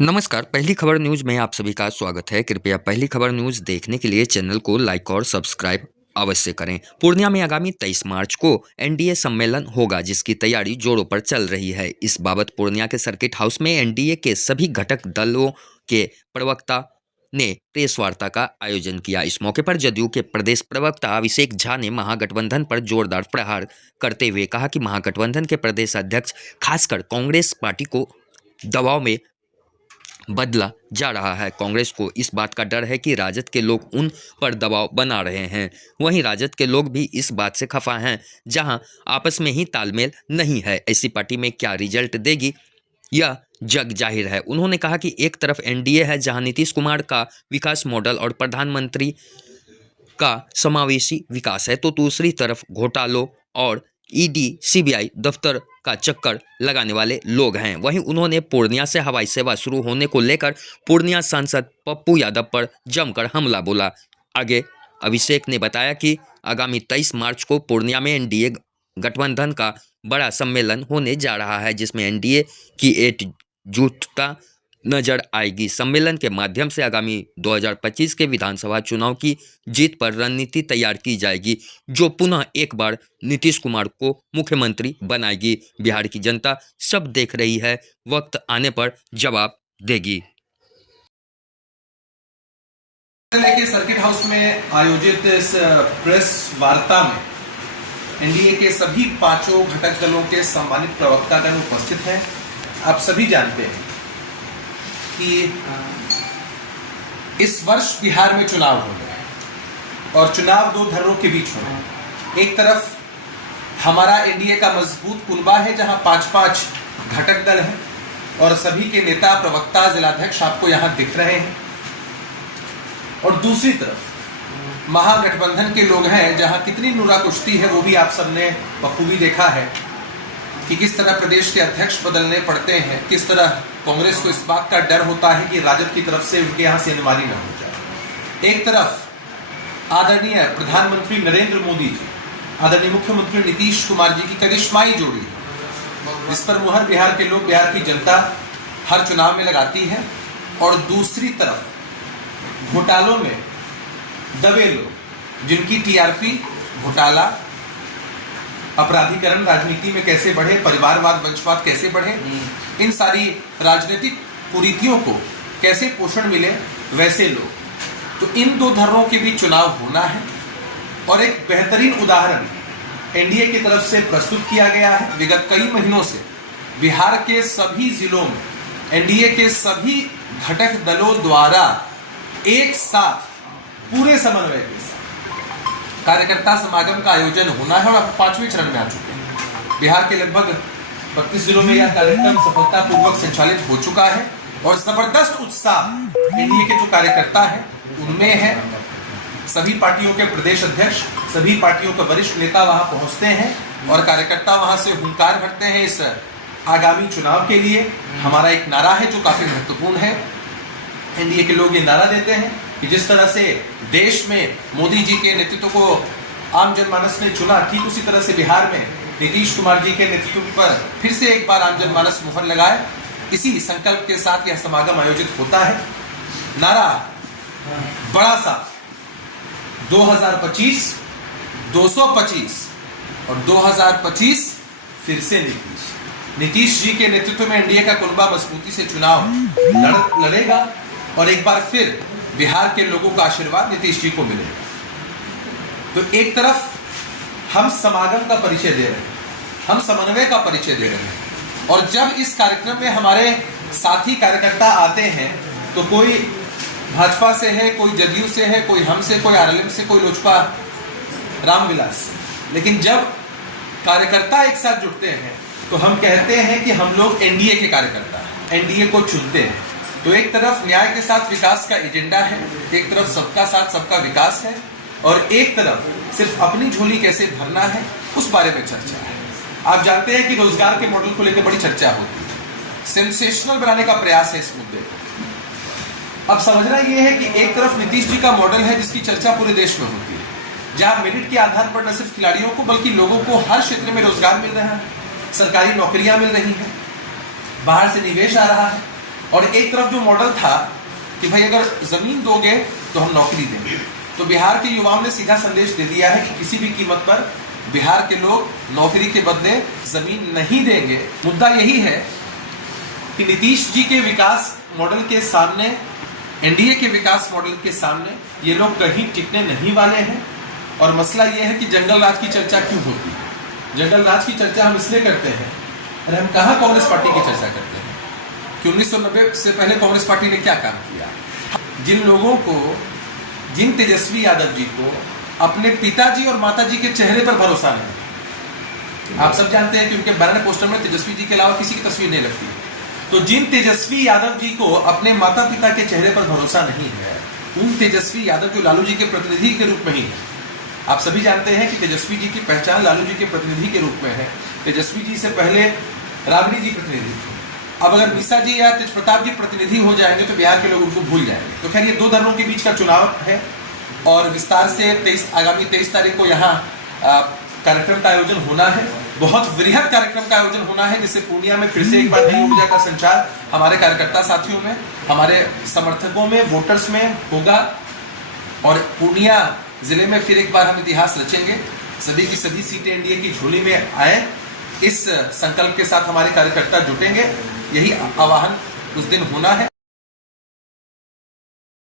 नमस्कार, पहली खबर न्यूज़ में आप सभी का स्वागत है। कृपया पहली खबर न्यूज़ देखने के लिए चैनल को लाइक और सब्सक्राइब अवश्य करें। पूर्णिया में आगामी 23 मार्च को एनडीए सम्मेलन होगा, जिसकी तैयारी जोरों पर चल रही है। इस बाबत पूर्णिया के सर्किट हाउस में एनडीए के सभी घटक दलों के प्रवक्ता ने प्रेस वार्ता का आयोजन किया। इस मौके पर जदयू के प्रदेश प्रवक्ता अभिषेक झा ने महागठबंधन पर जोरदार प्रहार करते हुए कहा कि महागठबंधन के प्रदेश अध्यक्ष खासकर कांग्रेस पार्टी को दबाव में बदला जा रहा है। कांग्रेस को इस बात का डर है कि राजद के लोग उन पर दबाव बना रहे हैं। वहीं राजद के लोग भी इस बात से खफा हैं, जहां आपस में ही तालमेल नहीं है। ऐसी पार्टी में क्या रिजल्ट देगी, यह जग जाहिर है। उन्होंने कहा कि एक तरफ एनडीए है, जहां नीतीश कुमार का विकास मॉडल और प्रधानमंत्री का समावेशी विकास है, तो दूसरी तरफ घोटालों और ईडी सीबीआई दफ्तर का चक्कर लगाने वाले लोग हैं। वहीं उन्होंने पूर्णिया से हवाई सेवा शुरू होने को लेकर पूर्णिया सांसद पप्पू यादव पर जमकर हमला बोला। आगे अभिषेक ने बताया कि आगामी 23 मार्च को पूर्णिया में एनडीए गठबंधन का बड़ा सम्मेलन होने जा रहा है, जिसमें एनडीए की एकजुटता नजर आएगी। सम्मेलन के माध्यम से आगामी 2025 के विधानसभा चुनाव की जीत पर रणनीति तैयार की जाएगी, जो पुनः एक बार नीतीश कुमार को मुख्यमंत्री बनाएगी। बिहार की जनता सब देख रही है, वक्त आने पर जवाब देगी। के सर्किट हाउस में आयोजित इस प्रेस वार्ता में एनडीए के सभी पांचों घटक दलों के सम्मानित प्रवक्तागण उपस्थित हैं। आप सभी जानते हैं कि इस वर्ष बिहार में चुनाव हो रहे हैं और चुनाव दो धर्रों के बीच हो रहे हैं। एक तरफ हमारा एनडीए का मजबूत कुनबा है, जहां 5-5 घटक दल हैं और सभी के नेता, प्रवक्ता, जिलाध्यक्ष आपको यहां दिख रहे हैं। और दूसरी तरफ महागठबंधन के लोग हैं, जहां कितनी नुरा कुश्ती है वो भी आप सबने बखूबी देखा है कि किस तरह प्रदेश के अध्यक्ष बदलने पड़ते हैं, किस तरह कांग्रेस को इस बात का डर होता है कि राजद की तरफ से उनके यहाँ से अनुमानी न हो जाए। एक तरफ आदरणीय प्रधानमंत्री नरेंद्र मोदी जी, आदरणीय मुख्यमंत्री नीतीश कुमार जी की करिश्माई जोड़ी है, जिस पर मुहर बिहार के लोग, बिहार की जनता हर चुनाव में लगाती है। और दूसरी तरफ घोटालों में दबे लोग, जिनकी टीआरपी, घोटाला, अपराधीकरण राजनीति में कैसे बढ़े, परिवारवाद, वंशवाद कैसे बढ़े, इन सारी राजनीतिक कुरीतियों को कैसे पोषण मिले, वैसे लोग। तो इन दो धर्रों के बीच चुनाव होना है और एक बेहतरीन उदाहरण एनडीए की तरफ से प्रस्तुत किया गया है। विगत कई महीनों से बिहार के सभी जिलों में एनडीए के सभी घटक दलों द्वारा एक साथ पूरे समन्वय के साथ कार्यकर्ता समागम का आयोजन होना है और अब 5वें चरण में आ चुके हैं। बिहार के लगभग 32 जिलों में यह कार्यक्रम सफलतापूर्वक संचालित हो चुका है और जबरदस्त उत्साह एनडीए के जो कार्यकर्ता हैं उनमें है। सभी पार्टियों के प्रदेश अध्यक्ष, सभी पार्टियों के वरिष्ठ नेता वहां पहुंचते हैं और कार्यकर्ता वहां से हुंकार भरते हैं इस आगामी चुनाव के लिए। हमारा एक नारा है जो काफी महत्वपूर्ण है। एनडीए के लोग ये नारा देते हैं कि जिस तरह से देश में मोदी जी के नेतृत्व को आम जनमानस ने चुना, ठीक उसी तरह से बिहार में नीतीश कुमार जी के नेतृत्व पर फिर से एक बार आम जनमानस मुहर लगाए। इसी संकल्प के साथ यह समागम आयोजित होता है। नारा बड़ा सा 2025, 225 और 2025 फिर से नीतीश जी के नेतृत्व में एनडीए का कुनबा मजबूती से चुनाव लड़ेगा और एक बार फिर बिहार के लोगों का आशीर्वाद नीतीश जी को मिलेगा। तो एक तरफ हम समागम का परिचय दे रहे हैं, हम समन्वय का परिचय दे रहे हैं और जब इस कार्यक्रम में हमारे साथी कार्यकर्ता आते हैं तो कोई भाजपा से है, कोई जदयू से है, कोई हमसे, कोई आरएलएम से, कोई लोजपा रामविलास से। लेकिन जब कार्यकर्ता एक साथ जुटते हैं तो हम कहते हैं कि हम लोग एनडीए के कार्यकर्ता हैं, एनडीए को चुनते हैं। तो एक तरफ न्याय के साथ विकास का एजेंडा है, एक तरफ सबका साथ सबका विकास है और एक तरफ सिर्फ अपनी झोली कैसे भरना है उस बारे में चर्चा है। आप जानते हैं कि रोजगार के मॉडल को लेकर बड़ी चर्चा होती है, सेंसेशनल बनाने का प्रयास है इस मुद्दे को। अब समझना यह है कि एक तरफ नीतीश जी का मॉडल है जिसकी चर्चा पूरे देश में होती है, जहां मेरिट के आधार पर न सिर्फ खिलाड़ियों को बल्कि लोगों को हर क्षेत्र में रोजगार मिल रहा है, सरकारी नौकरियां मिल रही हैं, बाहर से निवेश आ रहा है और एक तरफ जो मॉडल था कि भाई अगर जमीन दोगे तो हम नौकरी देंगे, तो बिहार के युवाओं ने सीधा संदेश दे दिया है कि किसी भी कीमत पर बिहार के लोग नौकरी के बदले जमीन नहीं देंगे। मुद्दा यही है कि नीतीश जी के विकास मॉडल के सामने, एनडीए के विकास मॉडल के सामने ये लोग कहीं टिकने नहीं वाले हैं। और मसला ये है कि जंगल राज की चर्चा क्यों होती है? जंगल राज की चर्चा हम इसलिए करते हैं, अरे हम कहाँ कांग्रेस पार्टी की चर्चा करते हैं कि 1990 से पहले कांग्रेस पार्टी ने क्या काम किया। जिन लोगों को, जिन तेजस्वी यादव जी को अपने पिताजी और माताजी के चेहरे पर भरोसा नहीं, आप सब जानते हैं कि उनके बैनर पोस्टर में तेजस्वी जी के अलावा किसी की तस्वीर नहीं लगती, तो जिन तेजस्वी यादव जी को अपने माता पिता के चेहरे पर भरोसा नहीं है, उन तेजस्वी यादव जो लालू जी के प्रतिनिधि के रूप में ही है, आप सभी जानते हैं कि तेजस्वी जी की पहचान लालू जी के प्रतिनिधि के रूप में है। तेजस्वी जी से पहले राबड़ी जी प्रतिनिधि थे। अब अगर मीसा जी या तेज प्रताप जी प्रतिनिधि हो जाएंगे तो बिहार के लोग उनको भूल जाएंगे। तो खैर ये दो धर्मों के बीच का चुनाव है और विस्तार से आगामी 23 तारीख को यहाँ कार्यक्रम का आयोजन होना है। बहुत वृहद कार्यक्रम का आयोजन होना है, जिससे पूर्णिया में फिर से एक बार नई ऊर्जा का संचार हमारे कार्यकर्ता साथियों में, हमारे समर्थकों में, वोटर्स में होगा और पूर्णिया जिले में फिर एक बार हम इतिहास रचेंगे। सभी की सभी सीटें एनडीए की झोली में आए, इस संकल्प के साथ हमारे कार्यकर्ता जुटेंगे। यही आह्वान उस दिन होना है।